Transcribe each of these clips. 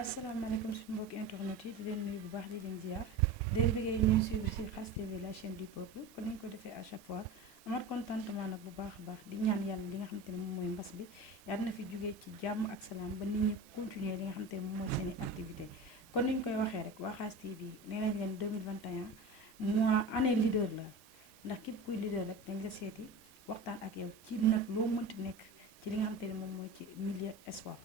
asalaamaaleykum suñu mbokki internet yi di leen nuyu bu baax di leen ziar di leen bëggee ñuy suivre sur Khass TV la chaîne du peuple kon ni ñu ko defee à chaque fois amaat contentement nag bu baax a baax di ñaan yàlla li nga xamante ne moom mooy mbas bi yàlla na fi jógee ci jàmm ak salaam ba nit ñi continuer li nga xamante ne moom mooy seen i activité kon ni ñu koy waxee rek waa Khass TV nee nañ leen 2021 mois année leader la ndax képp kuy leader rek dañ la seeti waxtaan ak yow ci nag loo mënti nekk ci li nga xamante ne moom mooy ci milieu sport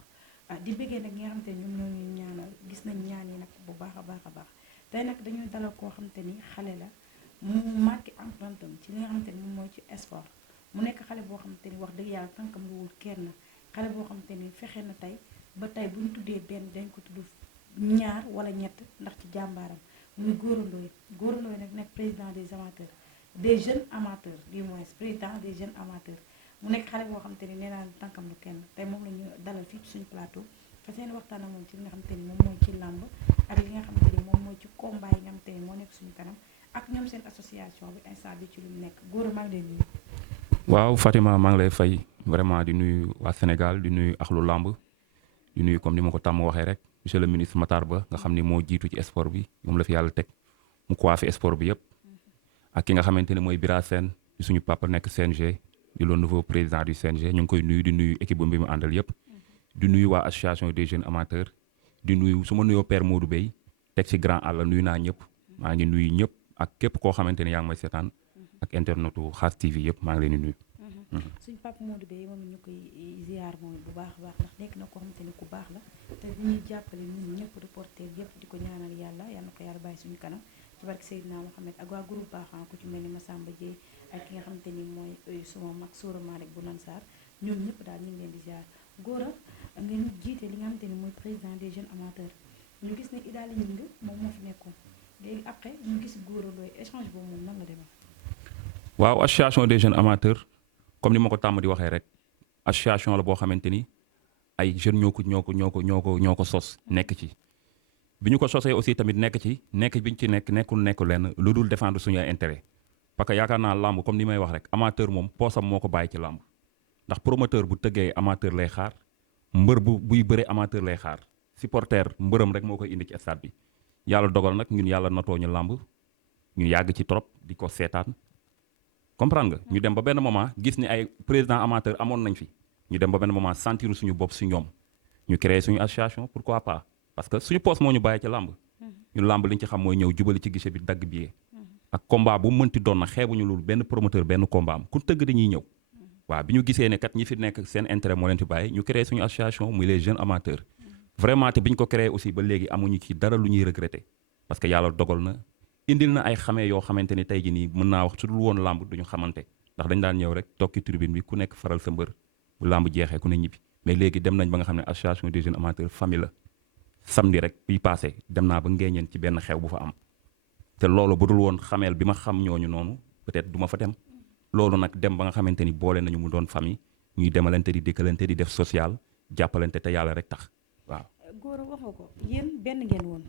di bëggee nag ñi nga xamante ne ñoom ñoo ñuy ñaanal gis nañ ñaan yi nag bu baax a baax a baax tey nag dañuy dalal koo xamante ni xale la mu marqué empreinte am ci li nga xamante ni moom mooy ci sport mu nekk xale boo xamante ni wax dëgg yàlla tànkam lu wul kenn xale boo xamante ni fexe na tey ba tey bu ñu tuddee benn dañ ko tudd ñaar wala ñett ndax ci jàmbaaram muy Gora Ndoye nag nekk président des amateurs des jeunes amateurs du moins président des jeunes amateurs mu nekk xale boo xamante ni nee naa tànkam lu kenn tey moom la ñu dalal fii ci suñu plateau fa seen waxtaan ak moom ci li nga xamante ni moom mooy ci làmb ak li nga xamante ni moom mooy ci combat yi nga xamante ni moo nekk suñu kanam ak ñoom seen association bi instant bi ci lu mu nekk Gora maa ngi leen nuyu. waaw Fatima maa ngi lay fay vraiment di nuyu waa Sénégal di nuyu axlu làmb di nuyu comme ni ma ko tàmm waxee rek monsieur le ministre Matar Ba nga xam ni moo jiitu ci sport bi moom la fi yàlla teg mu coiffé sport bi yëpp ak ki nga xamante ne mooy Bira Sène di suñu papa nekk CNG di le nouveau président du CNG ñu ngi koy nuyu di nuyu équipe bi mu àndal yëpp di nuyu waa association des jeunes amateurs di nuyu su ma nuyoo père Modou Bey teg ci grand àll nuyu naa ñëpp maa ngi nuyu ñëpp ak képp koo xamante ne yaa ngi may seetaan ak internetu Khass TV yëpp maa ngi leen di nuyu. suñu papa Modou Bey moom ñu koy ziar moom bu baax a baax ndax nekk na koo xamante ni ku baax la te bi ñuy jàppale ñun ñëpp reporter yëpp di ko ñaanal yàlla yal na ko yàlla bàyyi suñu kanam ci barke Seydina Mohamed ak waa groupe baaxan ku ci mel ni Massamba Dieye ak ki nga xamante ni mooy suma mag Sora Malick bu Lansar ñoom ñëpp daal ñu ngi leen di ziar Gora ngeen jiite li nga xamante ni mooy président des jeunes amateurs ñu gis ne Idaly Gningue moom moo fi nekkoon léegi après ñu gis Gora Ndoye échange boobu moom nan la demee. waaw association des jeunes amateurs comme ni ma ko tàmm di waxee rek association la boo xamante ni ay jeunes ñoo ko sos nekk ci. bi ñu ko sosee aussi tamit nekk bi ñu ci nekkul lenn lu dul défendre suñu ay intérêt parce que yaakaar naa làmb comme ni may wax rek amateur moom poosam moo ko bàyyi ci làmb ndax promoteur bu tëggee amateur lay xaar mbër buy bëre amateur lay xaar supporter mbërëm rek moo koy indi ci stade bi yàlla dogal nag ñun yàlla natoo ñu làmb ñu yàgg ci trop di ko seetaan comprendre nga ñu dem ba benn moment gis ni ay président amateur amoon nañ fi ñu dem ba benn moment sentir suñu bopp si ñoom ñu créer suñu association pourquoi pas parce que suñu poste moo ñu bàyyi ci làmb ñun làmb li ñu ci xam mooy ñëw jubali ci guichet bi dagg billet ak combat bu mënti doon na xeebuñu loolu benn promoteur benn combat am ku tëgg dañuy ñëw waaw bi ñu gisee ne kat ñi fi nekk seen intérêt moo leen fi bàyyi ñu créé suñu association muy les jeunes amateurs vraiment te bi ñu ko créé aussi ba léegi amuñu ci dara lu ñuy regretter parce que yàlla dogal na indil na ay xamee yoo xamante ni tey ji nii mën naa wax su dul woon làmb duñu xamante ndax dañ daan ñëw rek tokki tribune bi ku nekk faral sa mbër bu làmb jeexee ku ne ñibbi mais léegi dem nañ ba nga xam ne association des jeunes amateurs famille la samedi rek bi passé dem naa ba ngeeñeen ci benn xew bu fa am te loolu bu dul woon xameel bi ma xam ñooñu noonu peut-être du ma fa dem loolu nag dem ba nga xamante ni boole nañu mu doon famille ñuy demalante di dikkalante di def social jàppalante te yàlla rek tax waaw. Gora wax nga ko yéen benn ngeen woon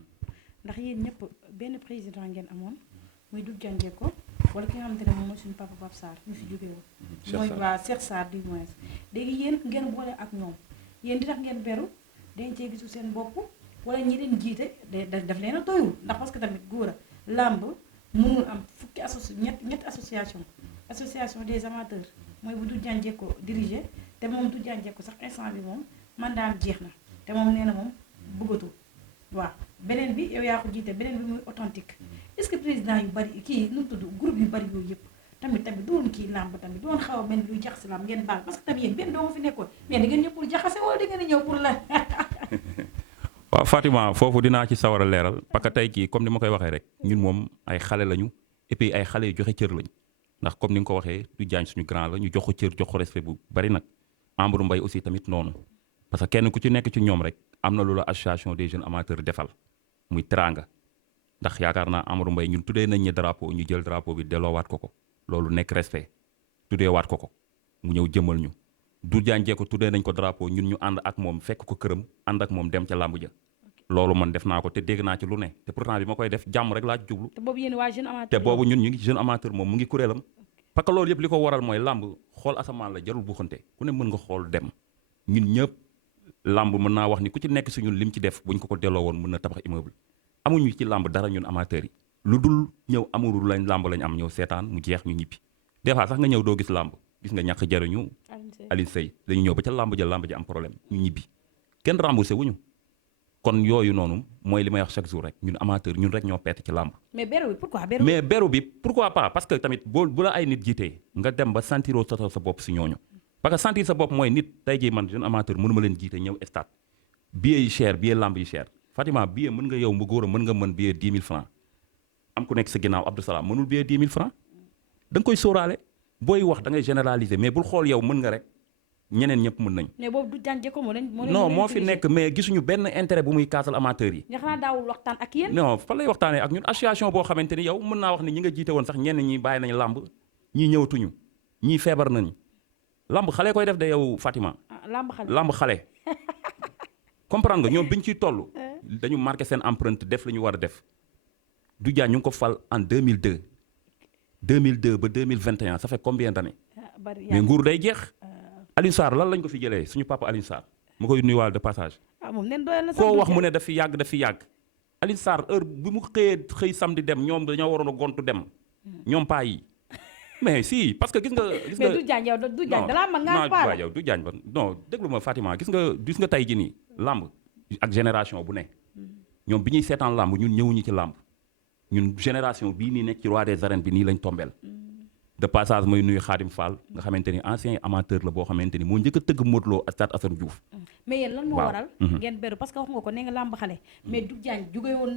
ndax yéen ñëpp benn président ngeen amoon muy Doudou Diagne wala ki nga xamante ne moom mooy suñu papa Pape Sarr ñu fi jóge woon. mooy waa Cheikh Sarr du moins léegi yéen ngeen boole ak ñoom yéen di tax ngeen beru dañ cee gisu seen bopp. wala ñi leen jiite daf leen a doyul ndax parce que tamit Gora làmb mënul am fukki ñetti association des amateurs mooy bu Doudou Diagne ko dirigé te moom Doudou Diagne ko sax instant bi moom mandaam jeex na te moom nee na moom bëggatul waaw beneen bi yow yaa ko jiite beneen bi muy authentique est-ce que président yu bari kii nu mu tudd groupe yu bari yooyu yëpp tamit doon kii làmb tamit doon xaw a mel luy jaxase làmb ngeen baal parce que tamit yéen benn doo nga fi nekkoon mais da ngeen ñëw pour jaxase wala da ngeen ñëw pour la waaw Fatima foofu dinaa ci sawar a leeral parce que tey kii comme ni ma koy waxee rek ñun moom ay xale lañu et puis ay xale yu joxe cër lañ ndax comme ni nga ko waxee du jaañ suñu grand la ñu jox ko cër jox ko respect bu bari nag Amadou Mbaye aussi tamit noonu parce que kenn ku ci nekk ci ñoom rek am na lu la association des jeunes amateurs defal muy teraanga ndax yaakaar naa Amadou Mbaye ñun tuddee nañ ñu drapeau ñu jël drapeau bi delloowaat ko loolu nekk respect tuddee waat ko mu ñëw jëmal ñu du jànjee ko tuddee nañ ko drapeau ñun ñu ànd ak moom fekk ko këram ànd ak moom dem ca làmb ja loolu man def naa ko te dégg naa ci lu ne te pourtant bi ma koy def jàmm rek laa jublu te boobu yéen waa jeune amateur te boobu ñun ñu ngi jeune amateur moom mu ngi kuréelam parce que loolu yëpp li ko waral mooy làmb xool asamaan la jarul buuxante ku ne mën nga xool dem ñun ñëpp làmb mën naa wax ni ku ci nekk si ñun lim ci def buñ ko delloo woon mën na tabax immeuble amuñu ci làmb dara ñun amateurs yi lu dul ñëw amuru lañ làmb lañ am ñëw seetaan mu jeex ñu ñibbi des fois sax nga ñëw doo gis làmb gis nga ñàkk jariñu Alioune Seye dañu ñëw ba ca làmb ji am problème ñu ñibbi kenn remboursé wuñu kon yooyu noonu mooy li may wax chaque jour rek ñun amateur ñun rek ñoo perte ci làmb. mais beru bi pourquoi pas parce que tamit bu la ay nit jiitee nga dem ba sentiroo sa bopp si ñooñu parce que sentir sa bopp mooy nit tey jii man jeune amateur mënu ma leen jiite ñëw stade billet yi cher billet làmb yi cher Fatima billet mën nga yow mu góor a mën nga mën billet 10 000 francs am ku nekk sa ginnaaw Abdou Salam mënul billet 10 000 francs da nga koy sóoraale booy wax da ngay généraliser mais bul xool yow mën nga rek ñeneen ñëpp mën nañ. mais boobu du jànje ko moo fi nekk mais gisuñu benn intérêt bu muy kaasal amateur yi. nga xanaa daawul waxtaan ak yéen. non fan lay waxtaanee ak ñun association boo xamante ni yow mën naa wax ni ñi nga jiite woon sax ñenn ñi bàyyi nañ làmb ñii ñëwatuñu ñii feebar nañ làmb xale koy def de yow Fatima. làmb xale comprendre nga ñoom biñ ciy toll. dañu marqué seen empreinte def li ñu war a def du jaan ñu ngi ko fal en 2002 ba 2021 ça fait combien d'années mais nguur day jeex. Alioune Sarr lan lañ ko fi jëlee suñu papa Alioune Sarr ma koy nuyuwaale de passage. moom nen doyal na koo wax mu ne daf fi yàgg Alioune Sarr heure bi mu xëy samedi dem ñoom dañoo waroon a gontu dem ñoom paa yi mais si parce que gis nga. mais du jaañ yow du jaañ dalaa mag ngaa paa la yow du jaañ ba non déglu ma Fatima gis nga tey ji nii làmb ak génération bu ne ñoom bi ñuy seetaan làmb ñun ñëwuñu ci làmb ñun génération bii nii nekk ci roi des arènes bi nii lañ tombeel de passage mooy nuyu Khadim Fall nga xamante ni ancien amateur la boo xamante ni moo njëkk a tëgg Modou Lo Stade Assane Diouf. mais yéen lan moo waral. ngeen beru parce que wax nga ko nee nga làmb xale. mais Doudou Diagne jóge woon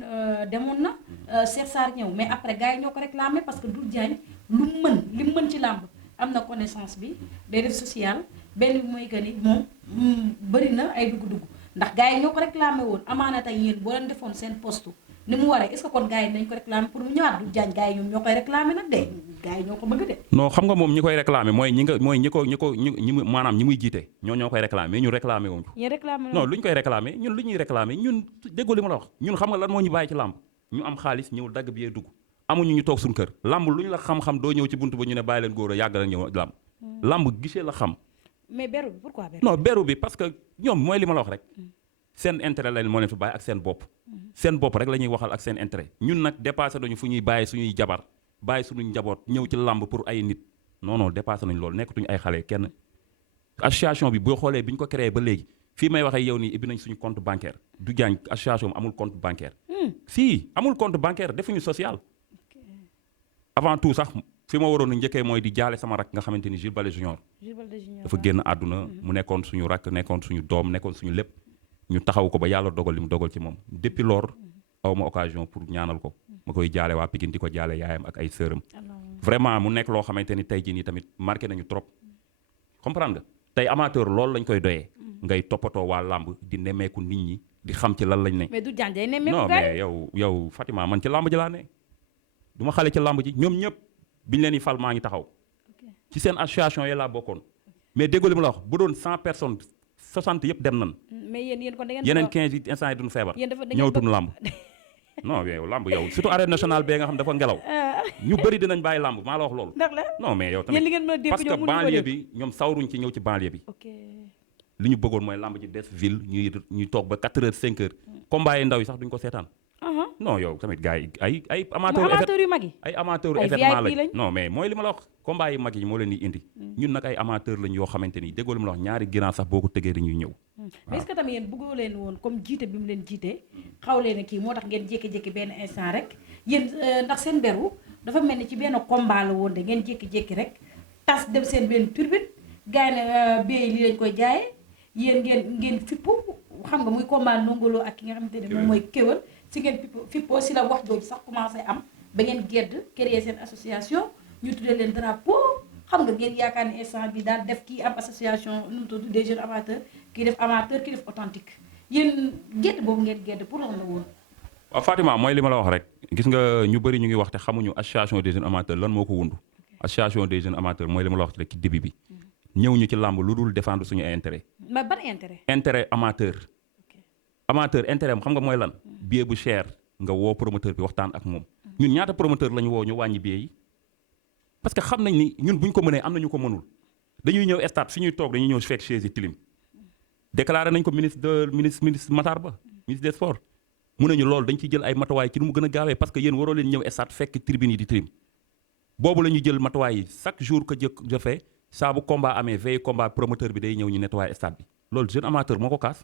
demoon na. Cheikh Sarr ñëw mais après gars yi ñoo ko réclamé parce que Doudou Diagne li mu mën ci làmb am na connaissance bi day def social benn bi mooy que ni moom bëri na ay dugg-dugg ndax gars yi ñoo ko réclamé woon amaana tey yéen boo leen defoon seen poste ni mu waree est-ce que kon gars yi nañ ko réclamé pour mu ñëwaat Doudou Diagne gars yi ñoom ñoo koy réclamé nag de. gaa yi ñoo ko bëgg de. non xam nga moom ñi koy réclamé mooy maanaam ñi muy jiite ñoo koy réclamé mais ñun réclamé wuñ ko. non lu ñu koy réclamé ñun lu ñuy réclamé ñun déggoo li ma la wax ñun xam nga lan moo ñu bàyyi ci làmb ñu am xaalis ñëw dagg bi dugg amuñu ñu toog suñu kër làmb lu ñu la xam-xam doo ñëw ci buntu ba ñu ne bàyyi leen góor a yàgg la ñëw làmb làmb gisee la xam. mais beru bi pourquoi beru. non beru bi parce que ñoom mooy li ma la wax rek seen intérêt lañ moo leen fi bàyyi ak seen bopp rek la ñuy waxal ak seen intérêt ñun nag dépassé nañu fu ñuy bàyyi suñuy jabar bàyyi suñu njaboot ñëw ci làmb pour ay nit non dépassé nañ loolu nekkatuñu ay xale kenn association bi boo xoolee bi ñu ko créé ba léegi fii may waxee yow nii ibbi nañ suñu compte bancaire du jaañ association bi amul compte bancaire si amul compte bancaire defuñu social avant tout sax fi ma waroon a njëkkee mooy di jaale sama rak nga xamante ni Jules Baldé Junior dafa génn àdduna mu nekkoon suñu rak nekkoon suñu doom nekkoon suñu lépp ñu taxaw ko ba yàlla dogal li mu dogal ci moom depuis lors aw ma occasion pour ñaanal ko ma koy jaale waa Pikine di ko jaale yaayam ak ay sëram vraiment mu nekk loo xamante ni tey jii nii tamit marqué nañu trop comprendre nga tey amateur loolu lañ koy doyee ngay toppatoo waa làmb di nemmeeku nit ñi di xam ci lan lañ ne. mais du jànjee nemmeeku non mais yow Fatima man ci làmb ji laa ne du ma xale ci làmb ji ñoom ñëpp biñ leen di fal maa ngi taxaw ci seen association yi laa bokkoon mais déggoo li ma la wax bu doon 100 personnes 60 yëpp dem nañ. mais yéen kon da ngeen yeneen 15 yi instant yi duñu feebar. ñëwatuñu làmb non yow làmb yow surtout arène nationale bee nga xam dafa ngelaw ñu bëri dinañ bàyyi làmb maa la wax loolu. ndax la non mais yow tamit parce que banlieue bi ñoom sawruñ ci ñëw ci banlieue bi. li ñu bëggoon mooy làmb ji des ville ñuy toog ba 4 heures 5 heures. combat yi ndaw yi sax duñ ko seetaan. non yow tamit gars yi ay amateur yu mag yi ay amateur événement lañ non mais mooy li ma la wax combat yi mag yi moo leen di indi ñun nag ay amateur lañ yoo xamante ni déggoo li ma la wax ñaari grand sax boo ko tëgee dañuy ñëw mais est-ce que tamit yéen bëggoo leen woon comme jiite bi mu leen jiite xaw leen a kii moo tax ngeen jékki-jékki benn instant rek yéen ndax seen beru dafa mel ni ci benn combat la woon de ngeen jékki-jékki rek tas dem seen benn turbine gars yi ne béy li lañ koy jaayee yéen ngeen fippu xam nga muy combat nongolo ak ki nga xamante ne moom mooy kéwal si ngeen fippoo si la wax jooju sax commencé am ba ngeen gedd créer seen association ñu tuddee leen drapeau xam nga ngeen yaakaar ne instant bi daal def kii am association nu mu tudd des jeunes amateurs kii def amateur kii def authentique yéen gedd boobu ngeen gedd pour lan la woon. waaw Fatima mooy li ma la wax rek gis nga ñu bëri ñu ngi wax te xamuñu association des jeunes amateurs lan moo ko wundu association des jeunes amateurs mooy li ma la wax rek ci début bi ñëw ñu ci làmb lu dul défendre suñu ay intérêt. mais ban intérêt. intérêt amateur. amateur intérêt xam nga mooy lan billet bu cher nga woo promoteur bi waxtaan ak moom ñun ñaata promoteur la ñu woo ñu wàññi billet yi parce que xam nañ ni ñun buñ ko mënee am nañu ko mënul dañuy ñëw stade fi ñuy toog dañuy ñëw fekk chaise yi tilim déclaré nañ ko ministre Matar Ba ministre des sports mu nañu loolu dañ ciy jël ay matuwaay ci nu mu gën a gaawee parce que yéen waroo leen ñëw stade fekk tribune yi di trim boobu la ñu jël matuwaay yi chaque jour que jëfee saa bu combat amee veille combat promoteur bi day ñëw ñu nettoyer stade bi loolu jeune amateur moo ko kaas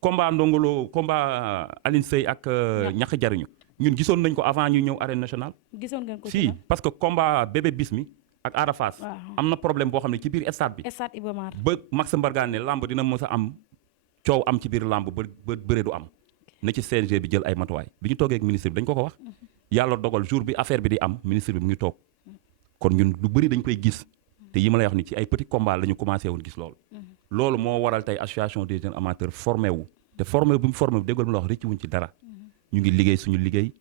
combat ndongolo combat Aline Seye ak ñax jariñu ñun gisoon nañ ko avant ñu ñëw arène nationale gisoon ngeen ko si parce que combat bébé Bismi ak Ada Fass am na problème boo xam ne ci biir stade bi stade Iba Mar ba Max Mbargane ne lamb dina mës a am coow am ci biir lamb ba bëre du am na ci CNG bi jël ay matuwaay bi ñu toogee ak ministre bi dañ ko wax yàlla dogal jour bi affaire bi di am ministre bi mu ngi toog kon ñun lu bëri dañ koy gis te yi ma lay wax ni ci ay petit combat la ñu commencé woon gis loolu loolu moo waral tey association des jeunes amateurs formé wu te formé bu mu formé wu déggal mu la wax rëcc wuñ ci dara ñu ngi liggéey suñu liggéey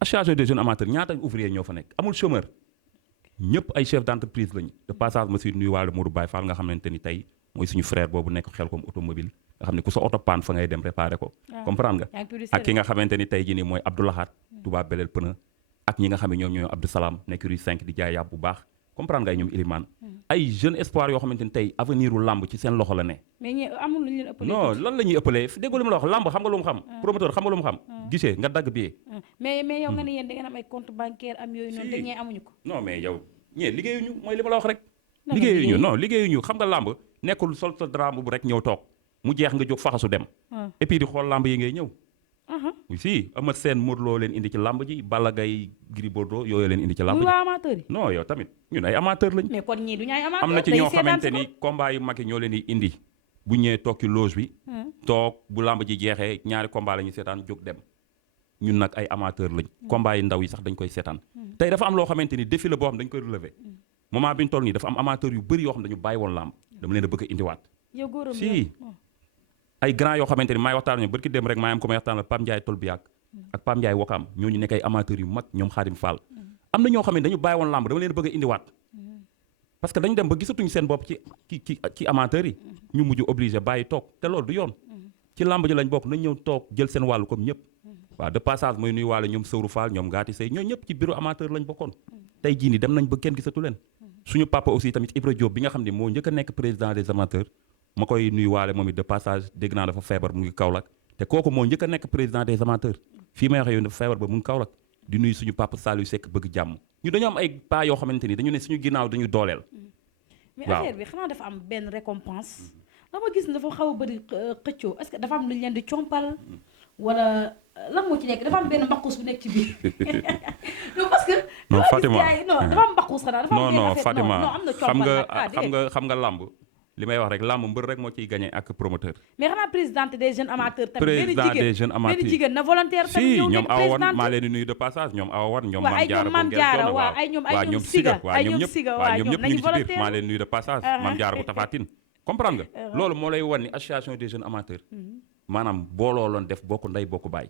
association des jeunes amateurs ñaata ouvrier ñoo fa nekk amul chômeur ñëpp ay chef d'entreprise lañu de passage ma si nuyuwaale Modou Baye Fall nga xamante ni tey mooy suñu frère boobu nekk xel comme automobile nga xam ne ku sa oto panne fa ngay dem réparer ko comprendre nga ak ki nga xamante ni tey jii nii mooy Abdoulahat Touba Belel Pneu ak ñi nga xam ne ñoom ñooy Abdou Salam nekk rue 5 di jaay yàpp bu baax comprendre nga ay ñoom Ilimane ay jeune espoir yoo xamante ni tey avenir u lamb ci seen loxo la ne mais ñi amul lu ñu leen ëppalee non lan la ñuy ëppalee déggoo li ma la wax lamb xam nga lu mu xam promoteur xam nga lu mu xam gisee nga dagg billet mais yow nga ne yéen da ngeen am ay compte bancaire am yooyu noonu dañee amuñu ko non mais yow ñee liggéeyuñu mooy li ma la wax rek liggéeyuñu non liggéeyuñu xam nga lamb nekkul sol sa drame bu rek ñëw toog mu jeex nga jóg faxasu dem et puis di xool lamb yi ngay ñëw si Eumeu Sène Modou Lo leen indi ci lamb ji Balla Gaye Gris Bordeaux yooyu leen indi ci lamb ji amateur yi non yow tamit ñun ay amateur lañ mais kon ñii du ñu ay amateur am na ci ñoo xamante ni combat yu mag yi ñoo leen di indi bu ñëwee toog ci loge bi toog bu lamb ji jeexee ñaari combat la ñu seetaan jóg dem ñun nag ay amateur lañ combat yi ndaw yi sax dañ koy seetaan tey dafa am loo xamante ni défi la boo xam dañ koy relever moment bi ñu toll nii dafa am amateur yu bëri yoo xam dañu bàyyi woon lamb dama leen a bëgg a indiwaat si ay grand yoo xamante ni maay waxtaan ñu barki dem rek maay am ko may waxtaan la Pam Ndiaye Tolbiac ak Pam Ndiaye Wakaam ñooñu nekk ay amateurs yu mag ñoom Xaadim Fall am na ñoo xam ne dañu bàyyi woon lamb dama leen bëgg a indiwaat parce que dañu dem ba gisatuñu seen bopp ci amateurs yi ñu mujj obligé bàyyi toog te loolu du yoon ci lamb ji lañ bokk nañ ñëw toog jël seen wàllu comme ñëpp waaw de passage mooy nuy wàlle ñoom Sëwru Fall ñoom Ngaati Sey ñoo ñëpp ci bureau amateur lañ bokkoon tey jii nii dem nañ ba kenn gisatu leen suñu papa aussi tamit Ibra Diop bi nga xam ne moo njëkk a nekk président des amateurs ma koy nuyuwaale moom it de passage dégg naa dafa feebar mu ngi Kaolack te kooku moo njëkk a nekk président des amateurs fii may waxee yow dafa feebar ba mu ngi Kaolack di nuyu suñu papa Saliou Seck bëgg jàmm ñu dañoo am ay pas yoo xamante ni dañu ne suñu ginnaaw dañu dooleel. mais affaire bi xanaa dafa am benn récompense dama gis ne dafa xaw a bëri xëccoo est-ce que dafa am lu ñu leen di compal wala lan moo ci nekk dafa am benn mbaqus bu nekk ci biir non parce que. non Fatima non dafa am mbaqus xanaa dafa am non Fatima non am na compal xam nga làmb li may wax rek làmb mbër rek moo ciy gagné ak promoteur. mais xanaa présidente des jeunes amateurs tamit. président des jeunes amateurs benn jigéen na volontaire tamit ñëw ñoom nekk Awa Wan présidente maa leen di nuyu de passage ñoom Awa Wan ñoom Mame Diarra waaw ay ñoom Siga waaw ñoom ñëpp ñu ngi ci biir maa leen nuyu de passage Mame Diarra bu Tafatine comprendre nga loolu moo lay wan ni association des jeunes amateurs maanaam booloo loon def bokk ndey bokk baay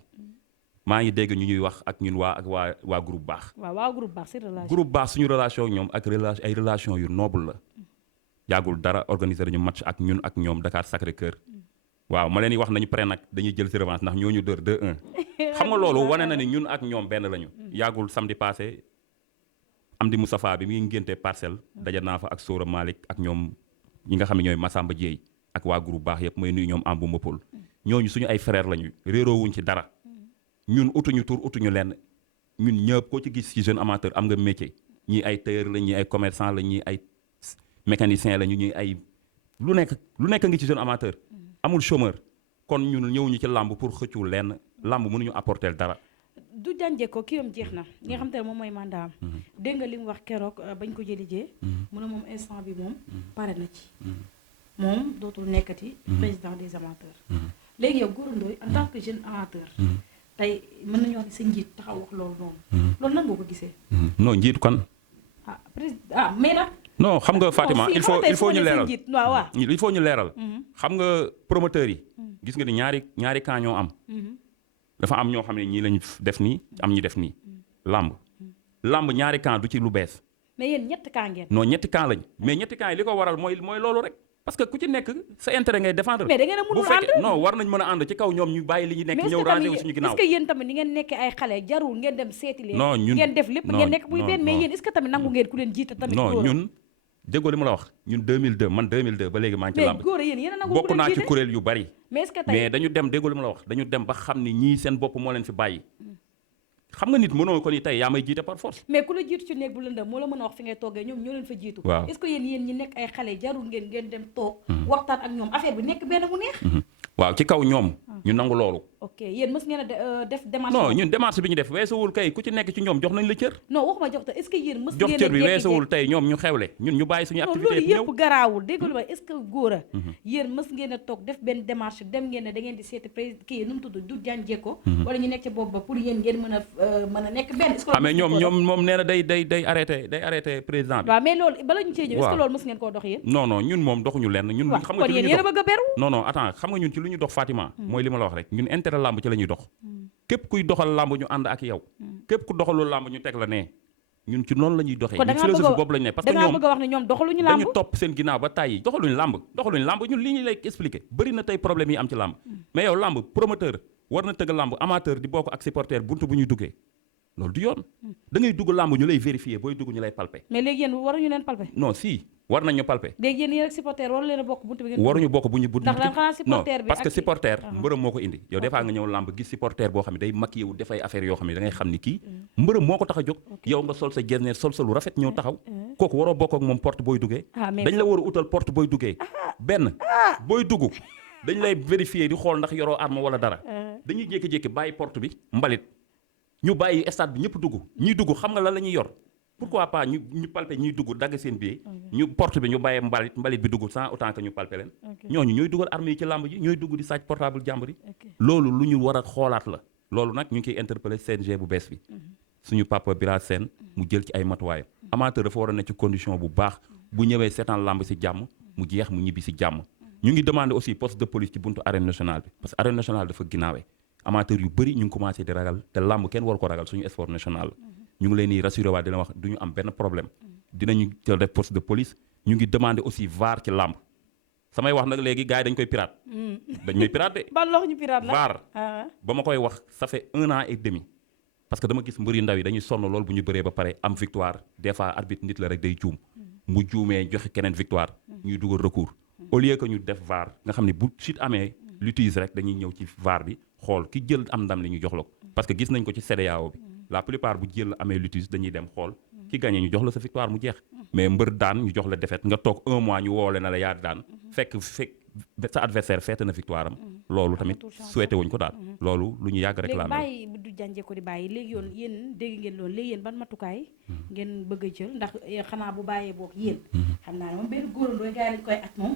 maa ngi dégg ñu ñuy wax ak ñun waa groupe baax waaw groupe baax c'est relation groupe baax suñu relation ak ñoom ak ay relation yu noble la yàggul dara organiser nañu match ak ñun ak ñoom Dakar Sacré-Cœur waaw ma leen di wax nañu pare nag dañuy jël si revanche ndax ñooñu dër 2-1 xam nga loolu wane na ni ñun ak ñoom benn lañu yàggul samedi passé Amdi Moustapha bi mi ngi ngénte parcelle daja naa fa ak Sora Malick ak ñoom ñi nga xam ne ñooy Massamba Dieye ak waa groupe baax yëpp may nuyu ñoom Ambou Mbopol ñooñu suñu ay frère lañu réeroowuñ ci dara ñun utuñu tur utuñu lenn ñun ñëpp koo ci gis ci jeune amateur am nga métier ñii ay tailleur la ñii ay commerçant la ñii ay mécanicien la ñuy ay lu nekk ngi ci jeune amateur amul chômeur kon ñun ñëwuñu ci làmb pour xëccu lenn làmb mënuñu apporter dara. du jànjee ko kii am jeex na li nga xam te ne moom mooy mandaam dégg nga li mu wax keroog bañ ko jëli jee mu ne moom instant bi moom pare na ci moom dootul nekkati président des amateurs léegi yow Gora Ndoye en tant que jeune amateur tey mën nañu wax ne sa njiit taxaw wax loolu noonu loolu nan boo ko gisee non njiit kon président mais nag non xam nga Fatima il faut ñu leeral il faut ñu leeral xam nga promoteurs yi gis nga ni ñaari camp ñoo am dafa am ñoo xam ne ñii lañu def nii am ñu def nii làmb ñaari camp du ci lu bees mais yéen ñetti camp ngeen non ñetti camp lañ mais ñetti camp yi li ko waral mooy loolu rek parce que ku ci nekk sa intérêt ngay défendre mais da ngeen a mënul ànd non war nañ mën a ànd ci kaw ñoom ñu bàyyi li ñu nekk ñëw rangé wu suñu ginnaaw est-ce que yéen tamit ni ngeen nekkee ay xale jarul ngeen dem seeti leen non ñun ngeen def lépp ngeen nekk muy benn mais yéen est-ce que tamit nangu ngeen ku leen jiite tamit non ñun déggoo li ma la wax ñun 2002 man 2002 ba léegi maa ngi ci làmb mais góor yéen a nangu bokk naa ci kuréel yu bari mais est-ce que tey mais dañu dem déggoo li ma la wax dañu dem ba xam ni ñii seen bopp moo leen fi bàyyi xam nga nit mënoo ko ni tey yaa may jiite par force. mais ku la jiitu ci néeg bu lëndëm moo la mën a wax fi ngay toggee ñoom ñoo leen fa jiitu. waaw est-ce que yéen ñi nekk ay xale jarul ngeen dem toog. waxtaan ak ñoom affaire bi nekk benn mu neex. waaw ci kaw ñoom. ñu nangu loolu. ok yéen mës ngeen a def démarche. non ñun démarche bi ñu def weesuwul kay ku ci nekk ci ñoom jox nañ la cër. non waxuma jox te est-ce que yéen mës ngeen a jox cër bi weesuwul tey ñoom ñu xewle ñun ñu bàyyi suñu activité loolu ñëw yëpp garaawul dégg nga est-ce que góor a yéen mës ngeen a toog def benn démarche dem ngeen ne da ngeen di seeti président kii nu mu tudd du jànjeeko wala ñu nekk ci bopp ba pour yéen ngeen mën a nekk benn. mais ñoom moom nee na day arrêté président bi. waaw mais loolu bala ñu cee ñëw est-ce que loolu mës ngeen koo dox yéen. non ñun moom doxuñu lenn ñun xam nga kon yéen a bëgg a beru. non attends xam nga ñun ci lu ñu dox Fatima mooy li ma la wax rek ñun intérêt làmb ci la ñuy dox képp kuy doxal làmb ñu ànd ak yow képp ku doxalul làmb ñu teg la ne ñun ci noonu la ñuy doxee ñun philosophie boobu lañu ne parce que ñoom bëgg a wax ne ñoom doxaluñu làmb dañu topp seen ginnaaw ba tàyyi doxaluñu làmb ñun li ñu lay expliquer bëri na tey problème yi am ci làmb mais yow làmb promoteur war na tëgg làmb amateur di bokk ak supporter buntu bu ñuy duggee loolu du yoon da ngay dugg làmb ñu lay vérifier booy dugg ñu lay palper. mais léegi yéen waruñu leen palper. non si war nañu palper. léegi yéen ak supporter waru leen a bokk buntu bi ngeen. waruñu bokk bu ñu buntu ndax xanaa supporter bi parce que supporter mbërëm moo ko indi yow des fois nga ñëw làmb gis supporter boo xam ne day maquillé wu dafay affaire yoo xam ne da ngay xam ni kii mbërëm moo ko tax a jóg yow nga sol sa gesner sol sa lu rafet ñëw taxaw kooku waroo bokk ak moom porte booy duggee dañ la war a utal porte booy duggee benn booy dugg dañ lay vérifier di xool ndax yoroo arme wala dara dañuy jékki-jékki bàyyi porte bi mbalit ñu bàyyi stade bi ñëpp dugg ñuy dugg xam nga lan la ñuy yor pourquoi pas ñu palper ñuy dugg dagg seen billet ñu porte bi ñu bàyyi mbalit bi dugg sans autant que ñu palper leen ñooñu ñooy dugal armes yi ci làmb ji ñooy dugg di sàcc portable jàmbur yi loolu lu ñu war a xoolaat la loolu nag ñu ngi koy interpeller CNG bu bees bi suñu papa Bira Sène mu jël ci ay matuwaayam amateur dafa war a nekk ci condition bu baax bu ñëwee seetaan làmb si jàmm mu jeex mu ñibbi si jàmm ñu ngi demander aussi poste de police ci buntu arène nationale bi parce que arène nationale dafa ginnaawee amateur yu bëri ñu ngi commencé di ragal te làmb kenn war ko ragal suñu sport national ñu ngi leen di rassuré waa dina wax du ñu am benn problème dinañu jël def poste de police ñu ngi demander aussi VAR ci làmb samay wax nag léegi gars yi dañ koy pirate dañ may pirate de ban loxo ñu pirate la VAR ba ma koy wax ça fait 1 an et demi parce que dama gis mbër yu ndaw yi dañuy sonn lool bu ñu bëree ba pare am victoire des fois arbitre nit la rek day juum mu juumee joxe keneen victoire ñuy dugal recours au lieu que ñu def VAR nga xam ne bu chute amee l'utilise rek dañuy ñëw ci VAR bi xool ki jël am ndam li ñu jox la ko parce que gis nañ ko ci CEDEAO bi la plupart bu jël amee l'utilise dañuy dem xool ki gagné ñu jox la sa victoire mu jeex mais mbër daan ñu jox la défaite nga toog 1 mois ñu woole na la yaa daan fekk sa adversaire feete na victoire am loolu tamit souhaité wuñ ko daal loolu lu ñu yàgg réclamé léegi bàyyi du jànjee ko di bàyyi léegi yoon yéen dégg ngeen loolu léegi yéen ban matukaay ngeen bëgg a jël ndax xanaa bu bàyyee boog yéen xam naa ne moom benn góorandooy gars yi dañ koy at moom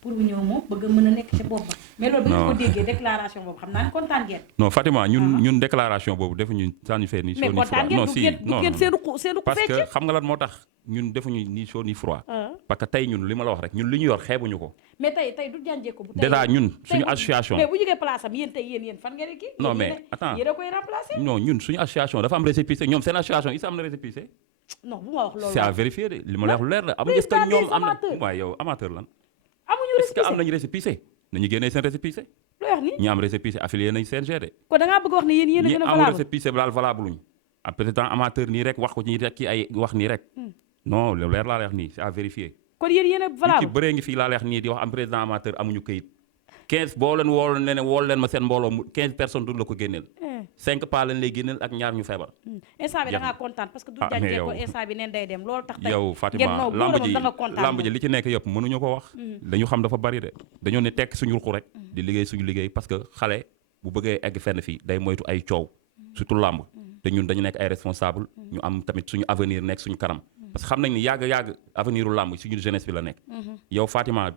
pour bu ñëw moom bëgg a mën a nekk ca bopp ba mais loolu ba ngeen ko déggee déclaration boobu xam naa ne kontaan ngeen non Fatima ñun déclaration boobu defuñu sànni fee ni chaud ni froid non si non parce que xam nga lan moo tax ñun defuñu ni chaud ni froid parce que tey ñun li ma la wax rek ñun li ñu yor xeebuñu ko mais tey du jànjee ko bu déjà ñun suñu association mais bu jógee place am yéen tey yéen fan ngeen kii non mais attends yéen a koy remplacer non ñun suñu association dafa am récépissé ñoom seen association is am na récépissé non bu ma wax loolu c'est à vérifier de li ma la wax lu leer la am est-ce que ñoom am na waaye yow amateur lan amuñu est-ce que am nañu récépissé nañu génnee seen récépissé looy wax ni ñi am récépissé affilié nañ CNG de kon da ngaa bëgg wax ne yéen a gën a ñi am récépissé daal valable luñ ah peut-être amateur nii rek wax ko ñi rek ci ay wax nii rek non lu leer laa lay wax nii c'est à vérifier kon yéen a valable ci bëree ngi fii laa lay wax nii di wax am président amateur amuñu këyit 15 boo leen wool ne wool leen ma seen mbooloo 15 personnes duñ la ko génneel 5 pas lañ lay génneel ak ñaar ñu feebar instant bi da ngaa kontaan parce que du jànjee ko instant bi neen day dem loolu tax tey yow Fatima lamb ji li ci nekk yëpp mënuñu ko wax dañu xam dafa bari de dañoo ne tekk suñu ruxu rek di liggéey suñu liggéey parce que xale bu bëggee egg fenn fii day moytu ay coow surtout lamb te ñun dañu nekk ay responsable ñu am tamit suñu avenir nekk suñu kanam parce que xam nañ ni yàgg avenir u lamb suñu jeunesse bi la nekk yow Fatima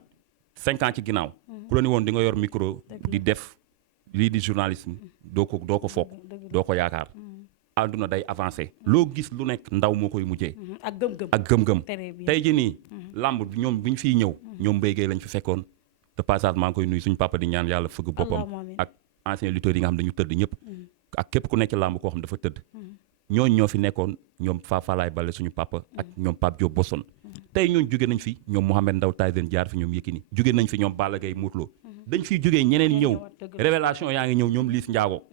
5 ans ci ginnaaw ku la ni woon di nga yor micro di def lii di journalisme doo ko foog doo ko yaakaar àdduna day avancé loo gis lu nekk ndaw moo koy mujjee ak gëm-gëm tey ji nii lamb ñoom bu ñu fiy ñëw ñoom mbéygee lañ fi fekkoon de passage maa ngi koy nuyu suñu papa di ñaan yàlla fëgg boppam ak anciens lutteurs yi nga xam dañu tëdd ñëpp ak képp ku nekk ci lamb koo xam dafa tëdd ñooñu ñoo fi nekkoon ñoom Falaye Baldé suñu papa ak ñoom Pape Diop Boston tey ñooñu jóge nañ fi ñoom Mohamed Ndao Tyson jaar fi ñoom Yékini jóge nañ fi ñoom Balla Gaye Modou Lô dañ fiy jógee ñeneen ñëw révélation yaa ngi ñëw ñoom Liss Ndiago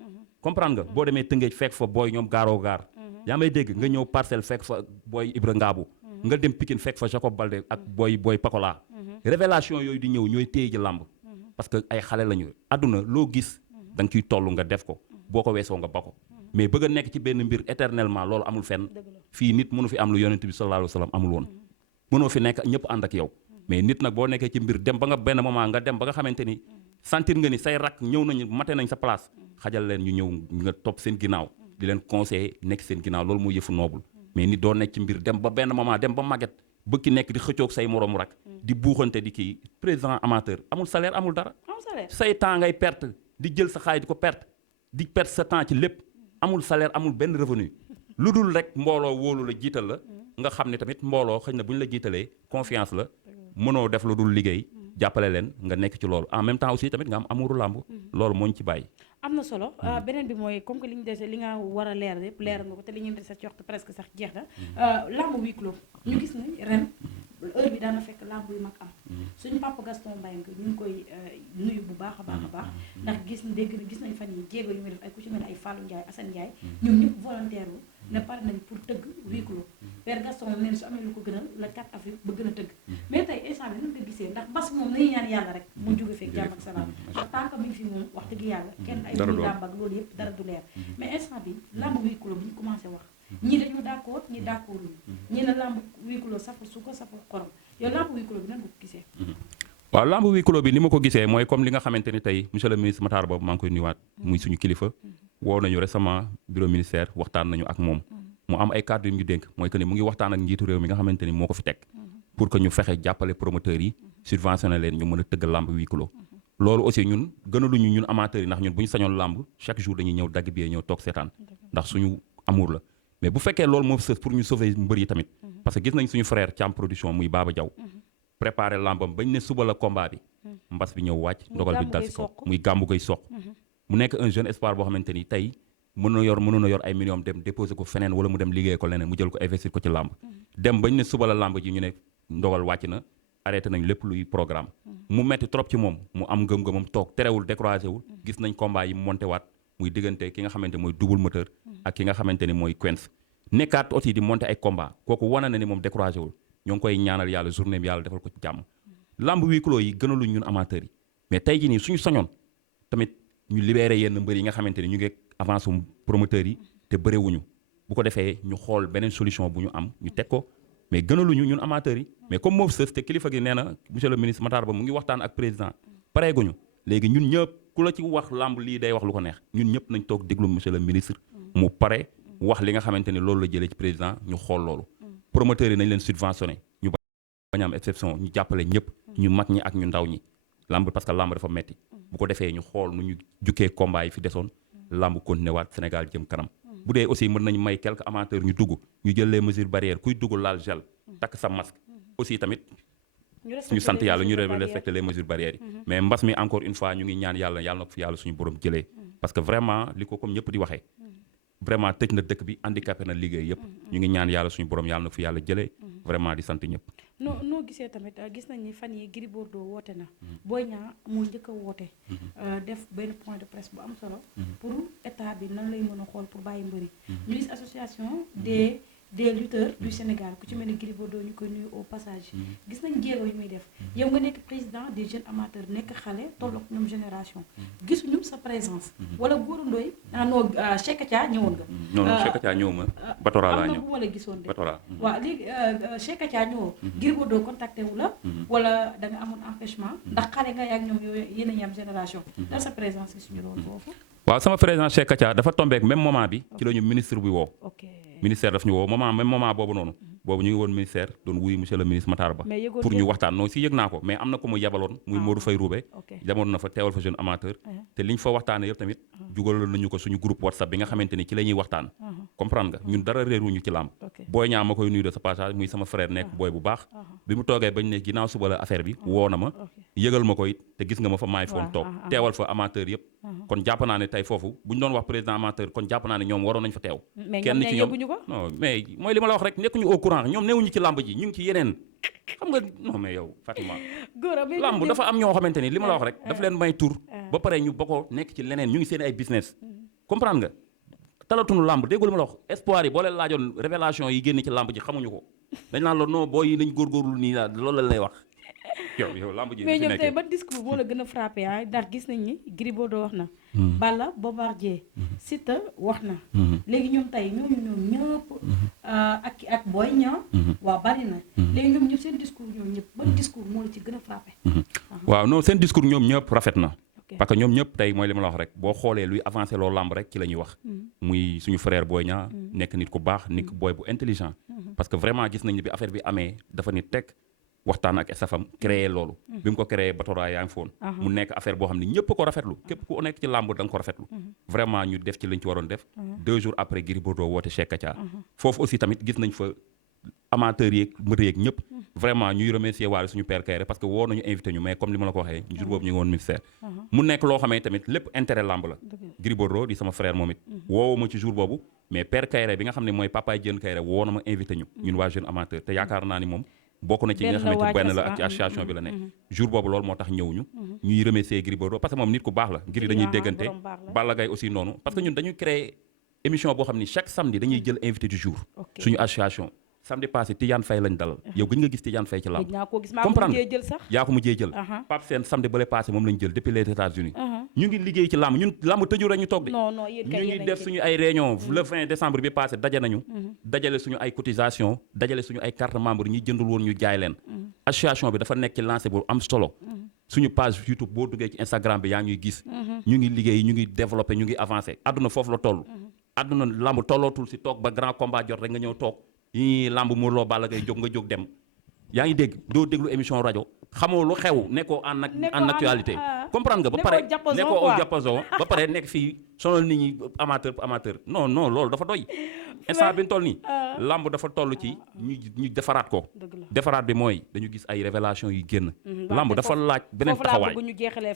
comprendre nga boo demee Tëngéej fekk fa booy ñoom gaaroo gaar yaa may dégg nga ñëw Parcelles fekk fa booy Ibra Ngaabu nga dem Pikine fekk fa Jacob Baldé ak Boy Pakola révélation yooyu di ñëw ñooy téye ji làmb parce que ay xale lañu àdduna loo gis da nga ciy toll nga def ko boo ko weesoo nga ba ko mais bëgg a nekk ci benn mbir éternellement loolu amul fenn fii nit mënu fi am lu yonent bi sallallahu alayhi wa sallam amul woon mënoo fi nekk ñëpp ànd ak yow mais nit nag boo nekkee ci mbir dem ba nga benn moment nga dem ba nga xamante ni sentir nga ni say rak ñëw nañu mate nañ sa place xajal leen ñu ñëw nga topp seen ginnaaw di leen conseiller nekk seen ginnaaw loolu mooy yëfu noble mais nit doo nekk ci mbir dem ba benn moment dem ba màgget bëgg ki nekk di xëccoog say moroom rak di buuxante di kii président amateur amul salaire amul dara say temps ngay perte di jël sa xaalis di ko perte di perte sa temps ci lépp amul salaire amul benn revenu lu dul rek mbooloo wóolu la jiital la nga xam ne tamit mbooloo xëy na bu ñu la jiitalee confiance la mënoo def lu dul liggéey jàppale leen nga nekk ci loolu en même temps aussi tamit nga am amuuru làmb loolu moo ñu ci bàyyi. am na solo beneen bi mooy comme que li ñu dese li nga war a leer yëpp leer nga ko te li ñu dese ci waxtu presque sax jeex na làmb huis clos ñu gis ne ren heure bi daana fekk làmb yu mag am suñu papa Gaston Mbengue ñu ngi koy nuyu bu baax a baax a baax ndax gis nañ fan yi jéego yu muy def ay ku ci mel ne ay Fallou Ndiaye Assane Ndiaye ñoom ñëpp volontaire wu ne pare nañ pour tëgg huis clos père Gaston moom neen su amee lu ko gënal la 4 avril ba gën a tëgg mais tey instant bi nan nga gisee ndax bas moom nañu ñaan yàlla rek mu jóge fekk jàmm ak salaam ndax tant que mi ngi fi moom wax dëgg yàlla kenn ay muy làmb ak loolu yëpp dara du leer mais instant bi làmb huis clos bi ñu commencé wax ñii dañu d'accord ñi d'accord ñi ne làmb huis clos saful suukar saful xorom yow làmb huis clos bi nan nga ko gisee waaw làmb huis clos bi ni ma ko gisee mooy comme li nga xamante ni tey monsieur le ministre Matar Ba maa ngi koy nuyuwaat muy suñu kilifa woo nañu récemment bureau ministère waxtaan nañu ak moom mu am ay cadre yu ñu dénk mooy que ni mu ngi waxtaan ak njiitu réew mi nga xamante ni moo ko fi teg pour que ñu fexe jàppale promoteurs yi subventionné leen ñu mën a tëgg làmb huis clos loolu aussi ñun gënaluñu ñun amateurs yi ndax ñun bu ñu sañoon làmb chaque jour dañuy ñëw dagg bi ñëw toog seetaan ndax suñu amour la mais bu fekkee loolu moo sës pour ñu sauver mbër yi tamit parce que gis nañ suñu frère Thiam production muy Baba Diaw préparé làmbam bañ ne suba la combat bi mbas bi ñëw wàcc ndogal bi dal si kaw muy gàmbu gay soq mu nekk un jeune espoir boo xamante ni tey mënoon na yor ay millions dem déposer ko feneen wala mu dem liggéey ko leneen mu jël ko investir ko ci làmb dem bañ ne suba la làmb ji ñu ne ndogal wàcc na arrêté nañ lépp luy programme mu metti trop ci moom mu am ngëm-ngëmam toog terewul découragé wul gis nañ combat yi monté waat muy diggante ki nga xamante mooy double moteur ak ki nga xamante ni mooy Quench nekkaat aussi di monté ay combat kooku wane na ni moom découragé wul ñoo ngi koy ñaanal yàlla journée bi yàlla defal ko ci jàmm làmb huis clos yi gënaluñ ñun amateurs yi mais tey jii nii suñu sañoon tamit ñu libéré yenn mbër yi nga xamante ni ñu ngi avance promoteurs yi te bëreewuñu bu ko defee ñu xool beneen solution bu ñu am ñu teg ko mais gënaluñu ñun amateurs yi mais comme moo sës te kilifa gi nee na monsieur le ministre Matar Ba mu ngi waxtaan ak président pareeguñu léegi ñun ñëpp ku la ci wax làmb lii day wax lu ko neex ñun ñëpp nañ toog déglu monsieur le ministre mu pare wax li nga xamante ni loolu la jëlee ci président ñu xool loolu promoteurs yi nañ leen subventionné ñu bañ am exception ñu jàppale ñëpp ñu mag ñi ak ñu ndaw ñi làmb parce que làmb dafa metti bu ko defee ñu xool nu ñu jukkee combat yi fi desoon làmb continué waat Sénégal jëm kanam bu dee aussi mën nañu may quelques amateurs ñu dugg ñu jël les mesures barrières kuy dugg laal gel takk sa masque aussi tamit ñu sant yàlla ñu respecté les mesures barrières yi mais mbas mi encore une fois ñu ngi ñaan yàlla na ko fi yàlla suñu borom jëlee parce que vraiment li ko comme ñëpp di waxee vraiment tëj na dëkk bi handicapé na liggéey yëpp ñu ngi ñaan yàlla suñu borom yàlla na ko fi yàlla jëlee vraiment di sant ñëpp noo gisee tamit gis nañ ni fan yi Gris Bordeaux woote na Boy Niang moo njëkk a woote def benn point de presse bu am solo pour état bi nan lay mën a xool pour bàyyi mbëri ñu gis association des lutteurs du Sénégal ku ci mel ni Gris Bordeaux ñu koy nuyu au passage gis nañ jéego yu muy def yow nga nekk président des jeunes amateurs nekk xale tolloog ñoom génération gisuñu sa présence wala Gora Ndoye non Cheikh Atia ñëwoon nga non Cheikh Atia ñëw ma Batora laa ñëw bu ma la gisoon de Batora waaw léegi Cheikh Atia ñëwoo Gris Bordeaux contacté wu la wala da nga amoon empêchement ndax xale nga yaak ñoom yooyu yéen a ñam génération da sa présence gisuñu loolu foofu waaw sama présence Cheikh Atia dafa tombeek même moment bi ci la ñu ministre bi woo ministère daf ñu woo même moment boobu noonu boobu ñu ngi woon ministère doon wuyu monsieur le ministre Matar Ba pour ñu waxtaan non si yëg naa ko mais am na ko mu yebaloon muy Modou Faye Roubé demoon na fa teewal fa jeune amateur te liñ fa waxtaane yëpp tamit jugaloon nañu ko suñu groupe WhatsApp bi nga xamante ni ci la ñuy waxtaan comprendre nga ñun dara réeruñu ci làmb Boy Niang ma koy nuyu de sa passage muy sama frère nekk booy bu baax bi mu toogee bañ ne ginnaaw suba la affaire bi woo na ma yëgal ma ko it te gis nga ma fa maay foon toog teewal fa amateur yëpp kon jàpp naa ne tey foofu bu ñu doon wax président amateur kon jàpp naa ne ñoom waroon nañ fa teew kenn ci ñoom non mais mooy li ma la wax rek nekkuñu au courant ñoom newuñu ci làmb ji ñu ngi ci yeneen xam nga non mais yow Fatima làmb dafa am ñoo xamante ni li ma la wax rek daf leen may tur ba pare ñu bokkoo nekk ci leneen ñu ngi seen ay business comprendre nga talatuñu làmb déggoo li ma la wax espoir yi boo leen laajoon révélation yi génn ci làmb ji xamuñu ko dañ naan la non booy yi nañ góorgóorlu nii la loolu la lay wax yow lamb ji mais fi ñoom tey nekkee ban discours moo la gën a frappé ndax gis nañ ni Gris Bordeaux wax na. Balla Bombardier. Siteu wax na. léegi ñoom tey ñoom ñëpp. ak Boy Niang. waaw bari na. léegi ñoom ñëpp seen discours ñoom ñëpp ban discours moo la ci gën a frappé. waaw non seen discours ñoom ñëpp rafet na. parce que ñoom ñëpp tey mooy li ma la wax rek boo xoolee luy avancé loo lamb rek ci la ñuy wax. muy suñu frère Boy Niang nekk nit ku baax nit ku booy bu intelligent. parce que vraiment gis nañ ne bi affaire bi amee dafa ni teg waxtaan ak estafam créé loolu. bi mu ko créé Batora yaa ngi foon. mu nekk affaire boo xam ne ñëpp ko rafetlu képp ku nekk ci lamb da nga ko rafetlu. vraiment ñu def ci lañ ci waroon def. 2 jours après Gris Bordeaux woote Cheikh Kacha. foofu aussi tamit gis nañ fa amateurs yeeg mbër yeeg ñëpp. vraiment ñuy remercier waale suñu père Kayre parce que woo nañu invité ñu mais comme li ma la ko waxee jour boobu ñu ngi woon ministère. mu nekk loo xamee tamit lépp intérêt lamb la. Gris Bordeaux di sama frère moom it. woowu ma ci jour boobu mais père Kayre bi nga xam ne mooy papaay Diène Kayre woo na ma invité ñu. ñun waa jeune amateur te yaakaar naa ni moom. bokk na ci nga xamante benn la ak ci association bi la nekk jour boobu loolu moo tax ñëwuñu ñuy remercier Gris Bordeaux parce que moom nit ku baax la Gris dañuy déggante Balla Gaye aussi noonu parce que ñun dañuy créer émission boo xam ni chaque samedi dañuy jël invité du jour suñu association samedi passé Tidiane Faye lañ dalal yow gëj nga gis Tidiane Faye ci lamb comprendre yaa ko mujjee jël Pape Sène samedi bale passé moom lañ jël depuis les États-Unis ñu ngi liggéey ci lamb ñun lamb tëju rek ñu toog de ñu ngi def suñu ay réunion le 20 décembre bi passé daje nañu dajale suñu ay cotisation dajale suñu ay carte membre ñi jëndul woon ñu jaay leen association bi dafa nekk ci lancé bu am solo suñu page YouTube boo duggee ci Instagram bi yaa ngi gis ñu ngi liggéey ñu ngi développé ñu ngi avancé àdduna foofu la toll àdduna lamb tollootul si toog ba grand combat jot rek nga ñëw toog yi lamb Modou Lo Balla Gaye jóg nga jóg dem yaa ngi dégg doo déglu émission rajo xamoo lu xew nekkoo en actualité comprendre nga ba pare nekkoo au diapason ba pare nekk fii sonal nit ñi amateur non loolu dafa doy instant bi ñu toll nii lamb dafa toll ci ñu defaraat ko defaraat bi mooy dañu gis ay révélation yu génn lamb dafa laaj beneen taxawaay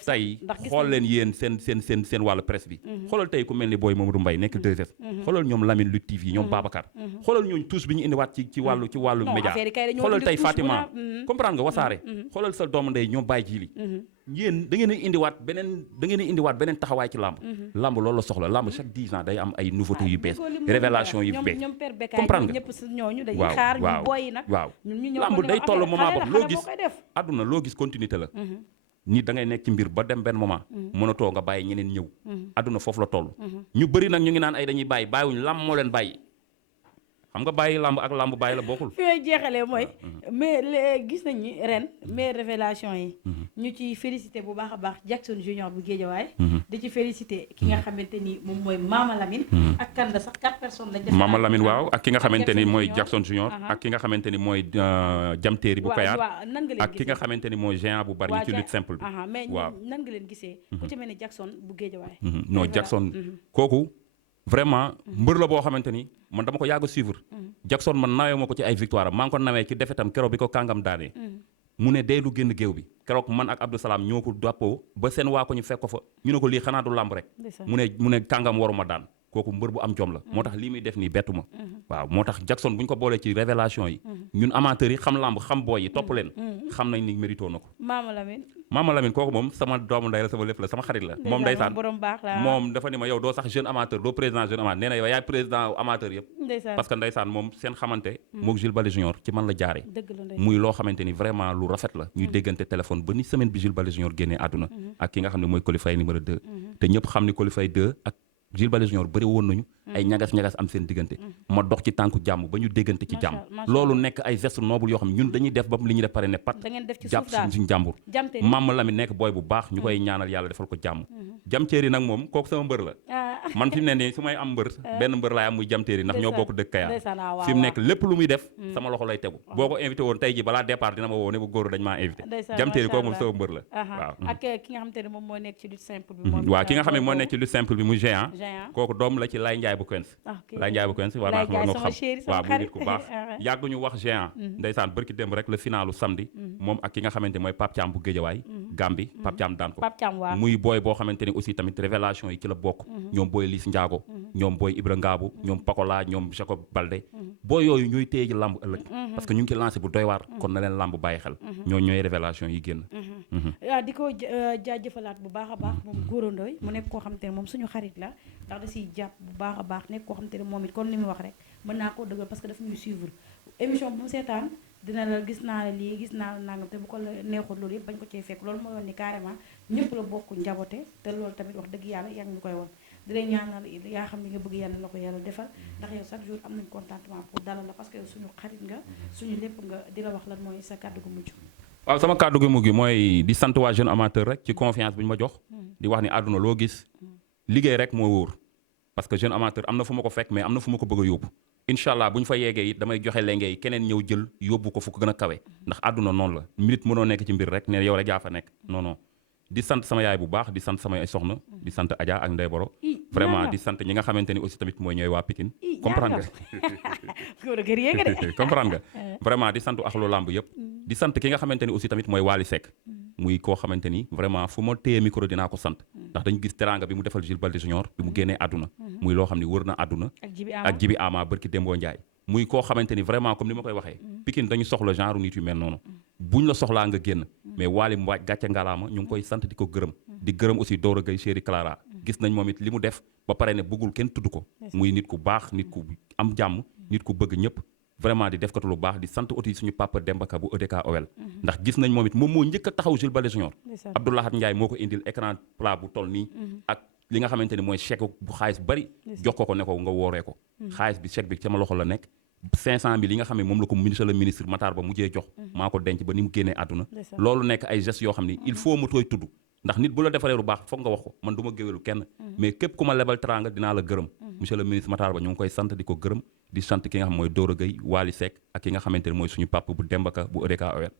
tey xool leen yéen seen wàllu presse bi xoolal tey ku mel ni Boy Mamadou Mbaye nekk 2S xoolal ñoom Lamine Lutte TV ñoom Babacar xoolal ñooñu tous bi ñu indiwaat ci wàllu média xoolal tey Fatima comprendre nga Wasaare xoolal sa doomu ndey ñoom Baye Jili yéen da ngeen a indiwaat beneen taxawaay ci lamb lamb loolu la soxla lamb chaque 10 ans day am ay nouveautés yu bees révélation yu bees comprendre nga waaw lamb day toll moment boobu loo gis àdduna loo gis continuité la nit da ngay nekk ci mbir ba dem benn moment mënatoo nga bàyyi ñeneen ñëw àdduna foofu la toll ñu bëri nag ñu ngi naan ay dañuy bàyyiwuñu lamb moo leen bàyyi xam nga bàyyi lamb ak lamb bàyyi la bokkul. fi may jeexalee mooy. mais gis nañ ni ren mais révélation yi. ñu ci félicité bu baax a baax Jackson Junior bu Géejawaay. di ci félicité ki nga xamante ni moom mooy Mama Lamine. ak kan la sax 4 personnes lañ def. Mama Lamine waaw ak ki nga xamante ni mooy Jackson Junior. ak ki nga xamante ni mooy Jamteeri bu Kayaar. ak ki nga xamante ni mooy géant bu bari ci lutte simple bi. mais nan nga leen gisee. ku ci mel ni Jackson bu Géejawaay. non Jackson kooku. vraiment mbër la boo xamante ni man dama ko yàgg a suivre Jackson man nawee ma ko ci ay victoire maa ngi ko nawee ci defetam keroog bi ko kàngam daanee mu ne day lu génn géew bi keroog man ak Abdou Salam ñoo ko dàppoo ba seen waa ko ñu fekk ko fa ñu ne ko lii xanaa du làmb rek mu ne kàngam waruma daan kooku mbër bu am jom la moo tax lii muy def nii bettu ma waaw moo tax Jackson bu ñu ko boolee ci révélation yi ñun amateurs yi xam làmb xam booy yi topp leen xam nañ ni mérito na ko Mama Lamine kooku moom sama doomu ndey la sama lépp la sama xarit la moom ndeysaan moom dafa ni ma yow doo sax jeune amateur doo président jeune amateur nee na yow yaay président amateur yëpp parce que ndeysaan moom seen xamante mook Jules Baldé Junior ci man la jaare muy loo xamante ni vraiment lu rafet la ñuy déggante téléphone ba ni semaine bi Jules Baldé Junior génnee àdduna ak ki nga xam ne mooy Coly Faye numéro 2 te ñëpp xam ni Coly Faye 2 ak Jules Baldé Junior bëri woon nañu ay ñagas-ñagas am seen diggante ma dox ci tànku jàmm ba ñu déggante ci jàmm loolu nekk ay gestes nobles yoo xam ne ñun dañuy def ba li ñuy def pare ne pat jàpp suñu jàmbur Mama Lamine nekk booy bu baax ñu koy ñaanal yàlla defal ko jàmm jamteeri nag moom kooku sama mbër la man fi mu ne nii su may am mbër benn mbër laay am muy jamteeri ndax ñoo bokk dëkk Kayaar fi mu nekk lépp lu muy def sama loxo lay tegu boo ko invité woon tey ji balaa départ dina ma woo ne bu góor dañ maa invité jamteeri kooku moom sama mbër la waaw ak ki nga xamante ne moom moo nekk ci lutte simple bi waaw ki nga xam ne moo nekk ci lutte simple bi muy géant kooku doom la ci Lay Njaay bu Queens Lay Njaay bu Queens war naa xam nga xam waaw mu nit ku baax yàgg ñu wax géant ndeysaan bërki démb rek le finalu samedi moom ak ki nga xamante mooy Pape Thiam bu Géejawaay Gambi Pape Thiam daan ko muy booy boo xamante ni aussi tamit révélation yi ci la bokk ñoom booy Liss Ndiago ñoom booy Ibra Ngaabu ñoom Pakola ñoom Jacob Balde booy yooyu ñooy téye ji lamb ëllëg parce que ñu ngi ci lancé bu doy waar kon na leen lamb bàyyi xel ñooy révélation yi génn di ko jaajëfalaat bu baax a baax moom Gora Ndoye mu nekk koo xamante ne moom suñu xarit la ndax da siy jàpp bu baax a baax nekk koo xamante ne moom it kon li muy wax rek mën naa koo dëggal parce que daf ñuy suivre émission bu mu seetaan dina la gis naa la lii gis naa la nangam te bu ko la neexul loolu yëpp bañ ko cee fekk loolu mooy woon ni carrément ñëpp la bokk njabote te loolu tamit wax dëgg yàlla yaa ngi ñu koy woon di lay ñaanal yaa xam li nga bëgg yàlla la ko yàlla defal ndax yow chaque jour am nañ contentement pour dalal la parce que yow suñu xarit nga suñu lépp nga di la wax lan mooy sa kàddu gu mujj. waaw sama kàddu gi mujj mooy di sant waa jeune amateur rek ci confiance bu ñu ma jox di wax ni àdduna loo gis liggéey rek moo wóor parce que jeune amateur am na fu ma ko fekk mais am na fu ma ko bëgg a yóbbu incha allah bu ñu fa yeggee it damay joxe lengee keneen ñëw jël yóbbu ko fu ko gën a kawe ndax àdduna noonu la minute mënoo nekk ci mbir rek ne yow rek yaa fa nekk non non di sant sama yaay bu baax di sant sama ay soxna di sant Adja ak Ndey Boro vraiment di sant ñi nga xamante ni aussi tamit mooy ñooy waa Pikine comprendre nga comprendre nga vraiment di sant axlu làmb yëpp di sant ki nga xamante ni aussi tamit mooy Wally Seck muy koo xamante ni vraiment fu ma téye micro dinaa ko sant ndax dañu gis teranga bi mu defal Jules Balde Junior bi mu génnee àdduna muy loo xam ni wër na àdduna ak Jibi Ama bërki Dembo Ndiaye muy koo xamante ni vraiment comme ni ma koy waxee Pikine dañu soxla genre nit yu mel noonu buñ la soxlaa nga génn mais Wally Mbaaj gàcce ngalaama ñu ngi koy sant di ko gërëm di gërëm aussi Dora Gueye chéri Clara gis nañ moom it li mu def ba pare ne bëggul kenn tudd ko muy nit ku baax nit ku am jàmm nit ku bëgg ñëpp vraiment di def katu lu baax di sant aussi suñu papa Demba Ka bu EDK OL ndax gis nañ moom it moom moo njëkk a taxaw Jules Balde Junior Abdoulahat Ndiaye moo ko indil écran plat bu toll nii ak li nga xamante ni mooy chèque bu xaalis bu bari jox ko ne ko nga wooree ko xaalis bi chèque bi sama loxo la nekk 500 000 yi nga xam ne moom la ko le ministre Matar Ba mujjee jox maa ko denc ba ni mu génnee àdduna loolu nekk ay gestes yoo xam ne il faut mu tooy tudd ndax nit bu la defaree lu baax foog nga wax ko man du ma géwélu kenn mais képp ku ma lebal teranga dinaa la gërëm monsieur le ministre Matar Ba ñu ngi koy sant di ko gërëm di sant ki nga xam mooy Dora Gueye Wally Seck ak ki nga xamante ne mooy suñu papa bu Demba Ka bu EDK OL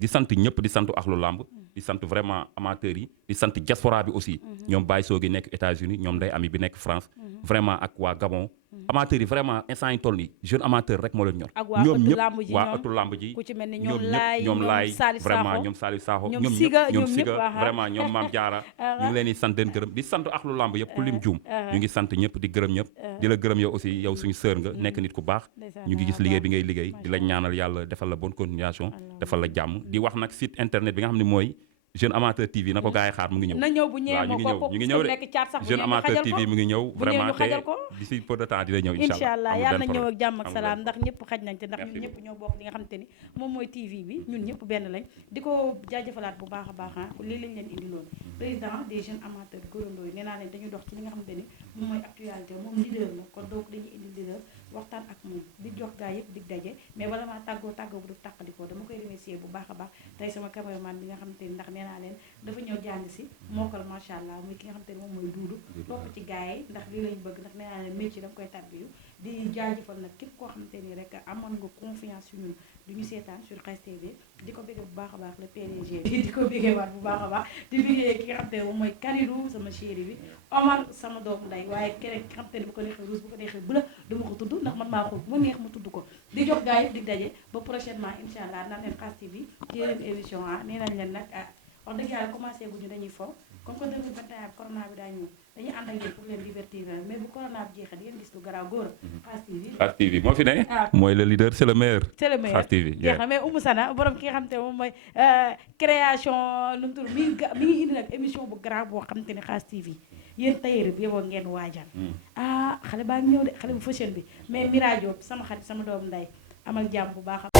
di sant ñëpp di sant axlu làmb di sant vraiment amateurs yi di sant diaspora bi aussi ñoom Baye Soogi nekk États-Unis ñoom Ndey Ami bi nekk France vraiment ak waa Gabon amateurs yi vraiment instant yi toll nii jeune amateur rek moo leen ñor ñoom ñëpp waa ëttu làmb ji ñoom ñëpp ñoom laay vraiment ñoom Salif Sakho ñoom ñëpp ñoom Siga vraiment ñoom Maam Jaara ñu ngi leen di sant den gërëm di sant axlu làmb yëpp ku lim juum ñu ngi sant ñëpp di gërëm ñëpp di la gërëm yow aussi yow suñu sœur nga nekk nit ku baax ñu ngi gis liggéey bi ngay liggéey di la ñaanal yàlla defal la bonne continuation defal la jàmm di wax nag site internet bi nga xam ne mooy Jeune Amateur TV na ko gars yi xaar mu ngi ñëw. na ñëw bu ñëwee ñu ngi ñëw de Jeune Amateur TV mu ngi ñëw vraiment te d'ici peu de temps dina ñëw incha allah yàlla na ñëw ak jàmm ak salaam ndax ñëpp xaj nañ te ndax ñun ñëpp ñoo bokk li nga xamante ni moom mooy TV bi ñun ñëpp benn lañ di ko jaajëfalaat bu baax a baax lii lañ leen indi loon président des jeunes amateurs Gora Ndoye nee naa leen dañuy dox ci li nga xamante ni moom mooy actualité moom leader la kon donc dañuy indi leader waxtaan ak moom di jox gaa yëpp dig daje mais bala maa tàggoo bu du tàqalikoo dama koy remercier bu baax a baax tey sama cameraman bi nga xamante ni ndax nee naa leen dafa ñëw jàng si mookal macha allah muy ki nga xamante ni moom mooy duudu topp ci gaa yi ndax lii lañ bëgg ndax nee naa leen métier dama koy tarbiyu di jaajëfal nag képp koo xamante ni rek amoon nga confiance su ñun du ñu seetaan sur Khass TV di ko bëggee bu baax a baax le PDG bi di ko bëggee waat bu baax a baax di bëggee ki nga xamante ne moom mooy Kalidou sama chéri bi Omar sama doomu nday waaye keneen ki nga xamante ne bu ko neexee rouge bu ko neexee bleu du ma ko tudd ndax man maa xool bu ma neex ma tudd ko di jox gaa yi di daje ba prochainement incha allah naan leen Khass TV ci yeneen émission nee nañ leen nag wax dëgg yàlla commencé bu ñu dañuy fo comme que 2021 corona bi daa ñëw dañuy ànd ak yéen pour leen divertir mais bu corona bi jeexee di ngeen gis lu garaaw góor Khass TV moo fi ne mooy le leader c'est le meilleur Khass TV jeex na mais Oumou Sana borom ki nga xam te moom mooy création nu mu tudd mi ngi indi nag émission bu garaaw boo xam te ne Khass TV yéen tailleur bi yeboo ngeen waajal xale baa ngi ñëw de xale bu fashion bi mais Mira Diop sama xarit sama doomu nday amal jàmm bu baax